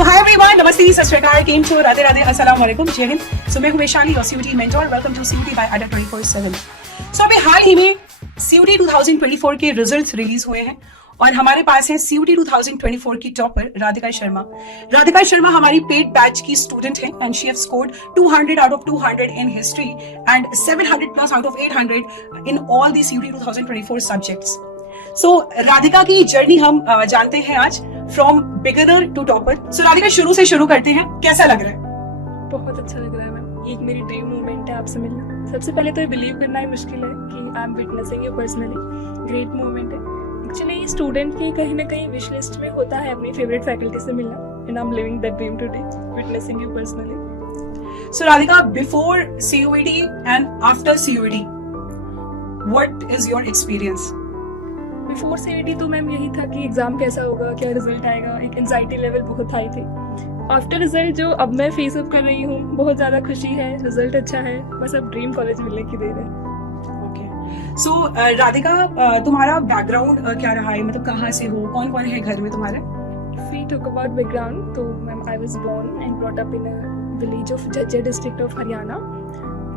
So hi everyone, नमस्ते, सत श्री अकाल, केम छो, राधे राधे, अस्सलाम वालेकुम, जय हिंद। So मैं हूँ वैशाली और CUET mentor. Welcome to CUET by Adda 24/7। So अभी हाल ही में CUET 2024 के रिजल्ट्स रिलीज हुए हैं और हमारे पास है CUET 2024 की टॉपर राधिका शर्मा। राधिका शर्मा हमारी पेड बैच की स्टूडेंट है and she have scored 200 out of 200 in history and 700 plus out of 800 in all the CUET 2024 subjects. So Radhika की जर्नी हम जानते हैं आज, from beginner to topper. So Radhika, शुरू से शुरू करते हैं, कैसा लग रहा है? बहुत अच्छा लग रहा है मैम, एक मेरी ड्रीम मोमेंट है आपसे मिलना। सबसे पहले तो ये बिलीव करना ही मुश्किल है कि I am witnessing you personally. Great moment है। एक्चुअली स्टूडेंट की कहीं ना कहीं विश लिस्ट में होता है अपनी फेवरेट फैकल्टी से मिलना, and I M living that dream today, witnessing you personally. So Radhika, before CUET and after CUET, what is your experience? Before CUET तो मैम यही था कि एग्जाम कैसा होगा, क्या रिजल्ट आएगा, एक एंजाइटी लेवल बहुत हाई थी। आफ्टर रिजल्ट जो अब मैं फेस अप कर रही हूँ, बहुत ज़्यादा खुशी है, रिजल्ट अच्छा है, बस अब ड्रीम कॉलेज मिलने की देर है। ओके, सो राधिका, तुम्हारा बैकग्राउंड क्या रहा है? मतलब कहाँ से हो, कौन कौन है घर में तुम्हारे? If we talk about background, तो ma'am I was born and brought up in a village of Jhajjar district of Haryana.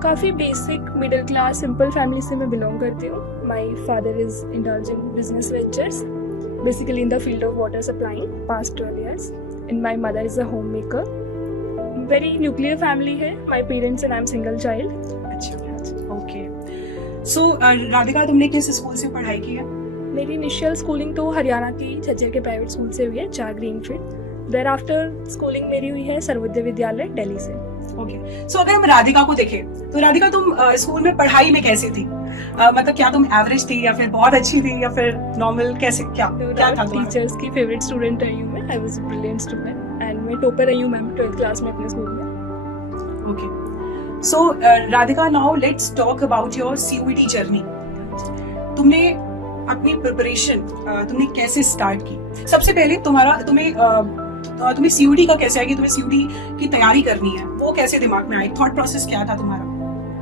काफ़ी basic middle class simple family से मैं बिलोंग करती हूँ। My father is indulge in business ventures, basically in the field of water supplying past 12 years, and my mother is a home maker. Very nuclear family है, my parents and I am single child. अच्छा, okay. So Radhika, तुमने किस school से पढ़ाई की है? मेरी initial schooling तो हरियाणा की झज्जर के प्राइवेट स्कूल से हुई है, 4 ग्रीनफील्ड। देयर आफ्टर स्कूलिंग मेरी हुई है सर्वोदय विद्यालय दिल्ली से। ओके, सो अगर हम राधिका को देखें तो राधिका, तुम स्कूल में पढ़ाई में कैसी थी? मतलब क्या तुम एवरेज थी या फिर बहुत अच्छी थी या फिर नॉर्मल, कैसे, क्या था? टीचर्स की फेवरेट स्टूडेंट रही हूँ मैं। I was brilliant student and मैं टॉपर रही हूँ मैम 12th क्लास में अपने स्कूल में। Okay, so Radhika, now let's talk about your CUET journey. तुमने अपनी प्रिपरेशन तुमने कैसे स्टार्ट की? सबसे पहले तुम्हें CUET का कैसे आया कि तुम्हें CUET की तैयारी करनी है, वो कैसे दिमाग में आई? थॉट प्रोसेस क्या था तुम्हारा?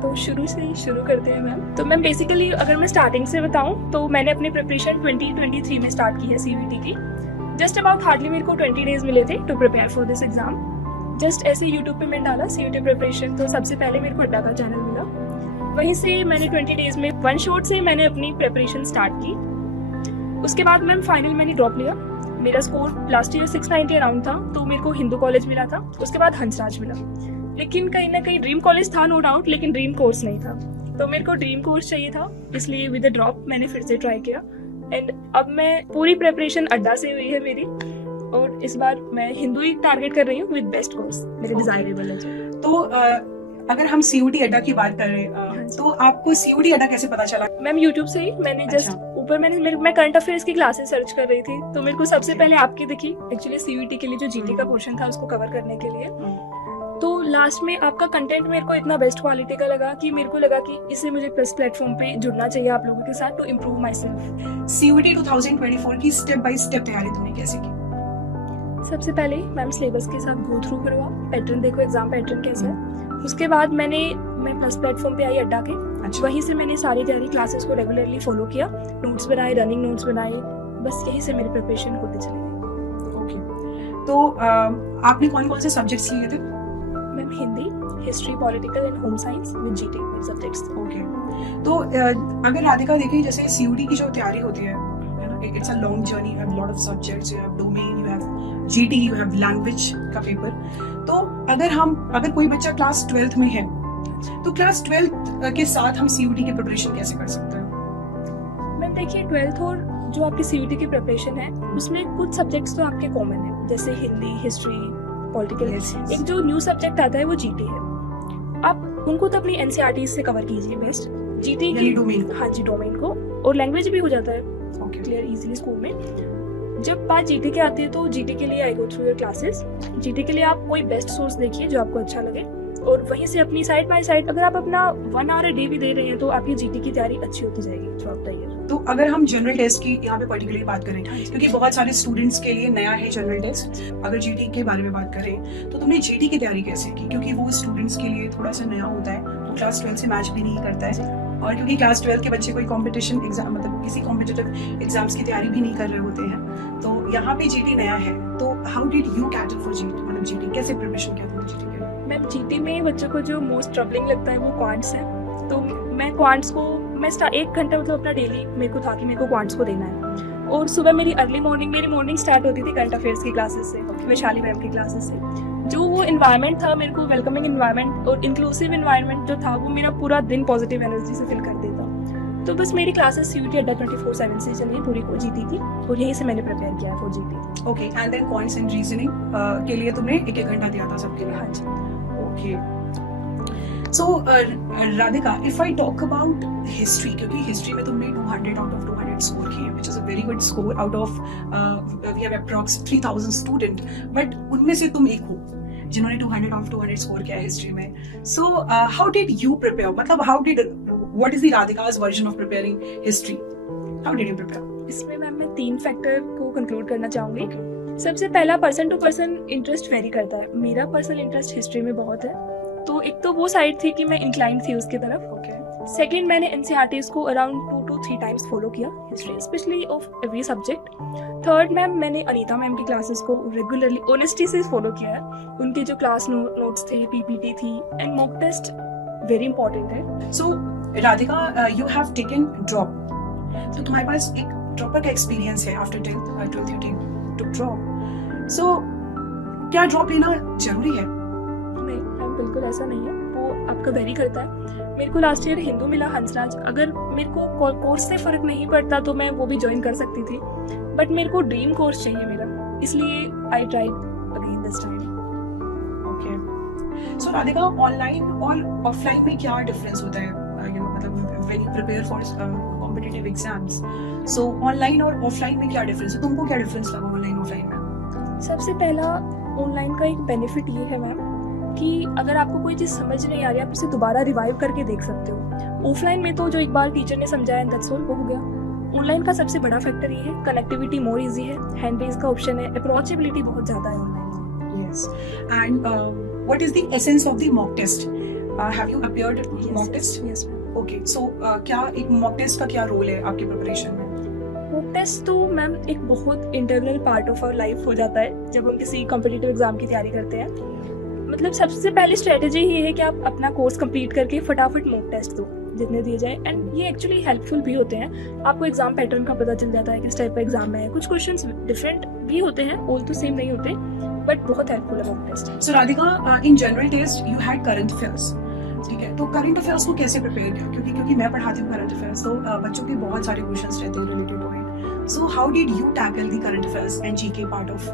तो शुरू से ही शुरू करते हैं मैम। तो मैम बेसिकली अगर मैं स्टार्टिंग से बताऊं तो मैंने अपनी प्रिपरेशन 2023 में स्टार्ट की है CUET की। जस्ट अबाउट हार्डली मेरे को 20 डेज मिले थे to prepare for this exam. जस्ट ऐसे यूट्यूब पे मैंने डाला CUET प्रिपरेशन, तो सबसे पहले मेरे को अड्डा का चैनल मिला। वहीं से मैंने 20 डेज में वन शॉट से मैंने अपनी प्रिपरेशन स्टार्ट की। उसके बाद मैम फाइनल मैंने ड्रॉप लिया। मेरा स्कोर लास्ट ईयर 690 अराउंड था, तो मेरे को हिंदू कॉलेज मिला था। उसके बाद हंसराज मिला, लेकिन कहीं ना कहीं ड्रीम कॉलेज था नो डाउट, लेकिन ड्रीम कोर्स नहीं था। तो मेरे को ड्रीम कोर्स चाहिए था, इसलिए विद द ड्रॉप मैंने फिर से ट्राई किया। एंड अब मैं पूरी प्रिपरेशन अड्डा से हुई है मेरी, और इस बार मैं हिंदू ही टारगेट कर रही हूँ विद बेस्ट कोर्स मेरे डिजायरेबल है। तो अगर हम CUET अड्डा की बात कर रहे हैं, तो आपको CUET अड्डा कैसे पता चला? मैम यूट्यूब से ही मैंने जस्ट ऊपर मैं करंट अफेयर्स की क्लासेस सर्च कर रही थी, तो मेरे को सबसे पहले आपकी दिखी। एक्चुअली CUET के लिए जो GT का पोर्शन था उसको कवर करने के लिए, तो लास्ट में आपका कंटेंट मेरे को इतना बेस्ट क्वालिटी का लगा कि मेरे को लगा कि इससे मुझे प्लस प्लेटफॉर्म पे जुड़ना चाहिए आप लोगों के साथ to improve myself. CUET 2024 की स्टेप बाय स्टेप तैयारी तुमने कैसे की? सबसे पहले मैम सिलेबस के साथ गो थ्रू करवा, पैटर्न देखो एग्जाम पैटर्न कैसा है। उसके बाद मैं प्लस प्लेटफॉर्म पे आई अड्डा के। अच्छा। वहीं से मैंने सारी तैयारी क्लासेस को रेगुलरली फॉलो किया, नोट्स बनाए, रनिंग नोट्स बनाए, बस यही से मेरी प्रिपरेशन होती चली गई। ओके, तो आपने कौन कौन से सब्जेक्ट्स लिए थे? Ma'am Hindi, history, political and home science with GT subjects. Okay, तो अगर राधिका देखिए, जैसे CUET की जो तैयारी होती है ना, it's a long journey, you have lot of subjects, you have domain, you have GT, you have language का पेपर। तो अगर कोई बच्चा क्लास 12th में है, तो क्लास 12th के साथ हम CUET की प्रिपरेशन कैसे कर सकते हैं? मैम देखिए, 12th और जो आपकी CUET की प्रिपरेशन है उसमें कुछ सब्जेक्ट्स तो आपके कॉमन है, जैसे हिंदी, हिस्ट्री, पॉलिटिकल। एक जो न्यू सब्जेक्ट आता है वो GT है। आप उनको तो अपनी NCERT से कवर कीजिए बेस्ट, GT की डोमेन। हाँ जी, डोमेन को, और लैंग्वेज भी हो जाता है क्लियर इजीली स्कूल में। जब बात GT के आती है तो GT के लिए I go through your classes. GT के लिए आप कोई बेस्ट सोर्स देखिए जो आपको अच्छा लगे, और वहीं से अपनी साइड बाय साइड अगर आप अपना 1 hour a day भी दे रहे हैं तो आपकी GT की तैयारी अच्छी होती जाएगी थ्रू आउट द ईयर। तो अगर हम जनरल टेस्ट की यहाँ पे पर्टिकुलरली बात करें, क्योंकि बहुत सारे स्टूडेंट्स के लिए नया है जनरल टेस्ट, अगर GT के बारे में बात करें तो तुमने GT की तैयारी कैसे की? क्योंकि वो स्टूडेंट्स के लिए थोड़ा सा नया होता है, वो क्लास 12 से मैच भी नहीं करता है, और क्योंकि क्लास 12 के बच्चे कोई कॉम्पिटिशन एग्जाम, मतलब किसी कॉम्पिटिटिव एग्जाम्स की तैयारी भी नहीं कर रहे होते हैं, तो यहाँ पे GT नया है, तो how did you cater for GT, मतलब जीटी कैसे प्रिपरेशन किया तुमने जीटी के लिए? मैम जीटी में बच्चों को जो मोस्ट ट्रबलिंग लगता है वो क्वांट्स है। तो मैं क्वांट्स को मैं 1 घंटा मतलब अपना डेली मेरे को था कि मेरे को क्वांट्स को देना है। और सुबह मेरी मॉर्निंग स्टार्ट होती थी करंट अफेयर्स की क्लासेस से, वैशाली मैम की क्लासेस से। जो वो इन्वायरमेंट था मेरे को वेलकमिंग इन्वायरमेंट और इंक्लूसिव इन्वायरमेंट जो था वो मेरा पूरा दिन पॉजिटिव एनर्जी से फिल कर देता। तो बस मेरी क्लासेस सीयूटी अड्डा 24/7 से चली पूरी को जीती थी और यहीं से मैंने प्रिपेयर किया for GT. Okay, and then quants and reasoning के लिए तुमने 1-1 घंटा दिया था सबके लिए? हाँ जी। Okay, so Radhika, if I talk about history, क्योंकि हिस्ट्री में तुमने 200 आउट ऑफ 200 स्कोर किए, which is a very good score out of we have approx 3000 student, but उनमें से तुम एक हो जिन्होंने 200 आउट ऑफ 200 स्कोर किया हिस्ट्री में। So how did you prepare, मतलब how did, what is the Radhika's version of preparing history, how did you prepare? इसमें मैम मैं 3 फैक्टर को कंक्लूड करना चाहूंगी। सबसे पहला, person to person interest very करता है। मेरा पर्सनल इंटरेस्ट हिस्ट्री में बहुत है, तो एक तो वो साइड थी कि मैं इंक्लाइंड थी उसकी तरफ। सेकंड, मैंने एनसीईआरटीज को अराउंड 2 to 3 टाइम्स फॉलो किया history, specially of every subject. Third, ma'am मैंने अनीता मैम की क्लासेस को रेगुलरली ऑनेस्टी से फॉलो किया है। उनके जो क्लास नोट्स थे, पीपीटी थी and mock test very important है। So Radhika, you have taken drop, तो तुम्हारे पास एक ड्रॉपर का एक्सपीरियंस है। After 12th you took drop, so क्या ड्रॉप लेना जरूरी है? नहीं मैम, बिल्कुल ऐसा नहीं है, वो आपका वेरी करता है। मेरे को लास्ट ईयर हिंदू मिला हंसराज, अगर मेरे को कोर्स से फर्क नहीं पड़ता तो मैं वो भी ज्वाइन कर सकती थी, बट मेरे को ड्रीम कोर्स चाहिए मेरा, इसलिए I tried again this time. Okay, so Radhika, online और ऑफलाइन में क्या डिफरेंस होता है, यू नो, मतलब when you prepare for competitive exams, so online और ऑफलाइन में क्या डिफरेंस है? तुमको क्या डिफरेंस लगा ऑनलाइन ऑफलाइन में? सबसे पहला, ऑनलाइन का एक बेनिफिट ये है मैम कि अगर आपको कोई चीज़ समझ नहीं आ रही, आप उसे दोबारा रिवाइव करके देख सकते हो। ऑफलाइन में तो जो एक बार टीचर ने समझाया दैट्स ऑल, वो हो गया। ऑनलाइन का सबसे बड़ा फैक्टर ये है, कनेक्टिविटी मोर इजी है, हैंड रेज का ऑप्शन है, अप्रोचेबिलिटी बहुत ज़्यादा है online. Yes, and what is the essence of the mock test? Have you appeared mock test? Yes ma'am. Okay, so क्या एक मॉक टेस्ट का क्या रोल है आपकी प्रिपरेशन में? मॉक टेस्ट तो मैम एक बहुत internal part of our life हो जाता है जब हम किसी कॉम्पिटिटिव एग्जाम की तैयारी करते हैं। मतलब सबसे पहली स्ट्रेटेजी ये है कि आप अपना कोर्स कंप्लीट करके फटाफट मॉक टेस्ट दो जितने दिए जाए, एंड ये एक्चुअली हेल्पफुल भी होते हैं। आपको एग्जाम पैटर्न का पता चल जाता है किस टाइप का एग्जाम में है। कुछ क्वेश्चंस डिफरेंट भी होते हैं, ऑल तो सेम नहीं होते, बट बहुत हेल्पफुल है mock test. So Radhika, in general test you had current affairs, ठीक है, तो करंट अफेयर्स को कैसे प्रिपेयर किया? क्योंकि मैं पढ़ाती हूँ करंट अफेयर्स, तो बच्चों के बहुत सारे क्वेश्चंस रहते हैं related to it. So how did you tackle the current affairs and GK part of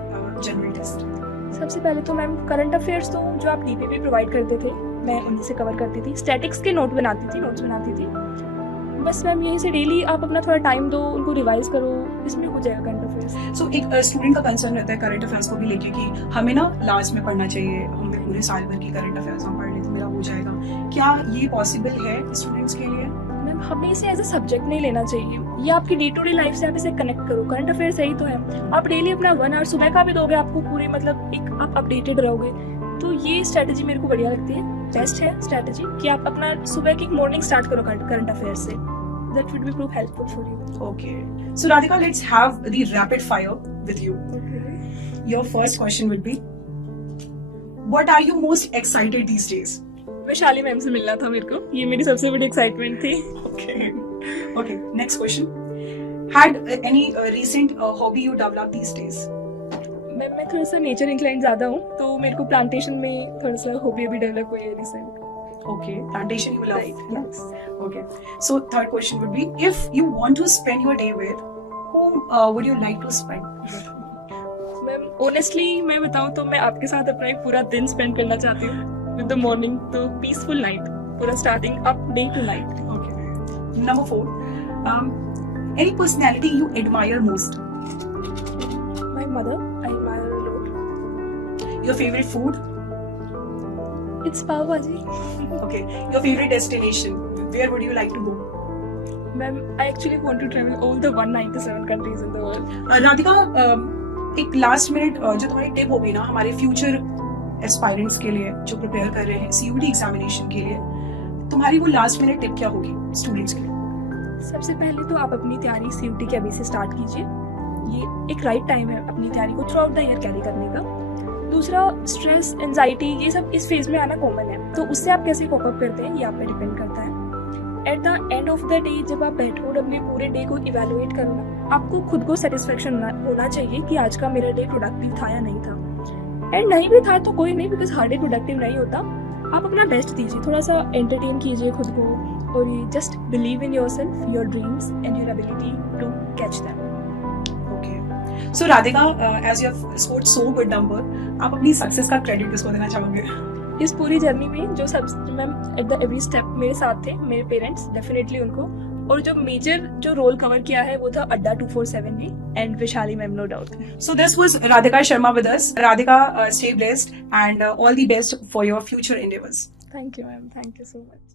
general test? सबसे पहले तो मैम करंट अफेयर्स तो जो आप डीपीपी प्रोवाइड करते थे मैं उन्हीं से कवर करती थी। स्टैटिक्स के नोट्स बनाती थी। बस मैम यहीं से डेली आप अपना थोड़ा टाइम दो, उनको रिवाइज करो, इसमें हो जाएगा करंट अफेयर्स। सो एक स्टूडेंट का कंसर्न रहता है करंट अफेयर्स को भी लेके कि हमें ना लास्ट में पढ़ना चाहिए, हमें पूरे साल भर की करंट अफेयर्स हम पढ़ लें तो मेरा हो जाएगा। क्या ये पॉसिबल है स्टूडेंट्स के लिए? मैम हमें इसे एज अ सब्जेक्ट नहीं लेना चाहिए, ये आपकी डे टू डे लाइफ से आप इसे कनेक्ट करो। करंट अफेयर्स यही तो है, आप डेली अपना 1 आवर सुबह का भी दोगे, आपको पूरे मतलब एक आप अपडेटेड रहोगे। तो ये स्ट्रेटजी मेरे को बढ़िया लगती है, बेस्ट है स्ट्रेटजी कि आप अपना सुबह की मॉर्निंग स्टार्ट करो करंट अफेयर्स से। That would be prove helpful for you. Okay. So Radhika, let's have the rapid fire with you. Okay. Your first question would be, what are you most excited these days? Vaishali ma'am से मिलना था मेरे को, ये मेरी सबसे बड़ी excitement थी। Okay. Okay. Next question. Had any recent hobby you developed these days? मैं थोड़ा सा नेचर इंक्लाइंड ज्यादा हूँ, तो मेरे को प्लांटेशन में थोड़ा सा हॉबी अभी डेवलप हुई है recent. Okay, plantation you love. Right, yes. Okay. So third question would be, if you want to spend your day with, whom would you like to spend? Ma'am honestly मैं बताऊँ तो मैं आपके साथ अपना एक पूरा दिन स्पेंड करना चाहती हूँ विद द मॉर्निंग, तो पीसफुल नाइट, पूरा starting up day to night. Okay. Number 4, any personality you admire most? My mother, I admire her a lot. Your favorite food? It's pav bhaji. Okay. Your favorite destination? Where would you like to go? Ma'am I actually want to travel all the 197 countries in the world. Radhika, एक last minute जो तुम्हारी tip होगी ना हमारे future aspirants के लिए जो prepare कर रहे हैं सीयूटी एग्जामिनेशन के लिए, तुम्हारी वो लास्ट मिनट टिप क्या होगी स्टूडेंट्स के लिए? सबसे पहले तो आप अपनी तैयारी सीयूटी के अभी से स्टार्ट कीजिए। ये एक राइट टाइम है अपनी तैयारी को through out the year carry करने का। दूसरा, स्ट्रेस, एंजाइटी, ये सब इस फेज में आना कॉमन है, तो उससे आप कैसे कोप अप करते हैं ये आप पे डिपेंड करता है। At the end of the day जब आप बैठो और अपने पूरे डे को इवेलुएट करो ना, आपको खुद को सेटिस्फेक्शन होना चाहिए कि आज का मेरा डे प्रोडक्टिव था या नहीं था। एंड नहीं भी था तो कोई नहीं, बिकॉज हर डे प्रोडक्टिव नहीं होता। आप अपना बेस्ट दीजिए, थोड़ा सा एंटरटेन कीजिए खुद को, और ये just believe in yourself, your dreams and your ability to catch them. Okay, so Radhika, as you have scored so good number, आप अपनी सक्सेस का क्रेडिट किसको देना चाहोगे? इस पूरी जर्नी में जो सब ma'am at the every step मेरे साथ थे, मेरे पेरेंट्स, डेफिनेटली उनको, और जो मेजर जो रोल कवर किया है वो था अड्डा 247 में and Vishali ma'am, no doubt. So this was Radhika Sharma with us. Radhika, stay blessed and all the best for your future endeavors. Thank you ma'am, thank you so much.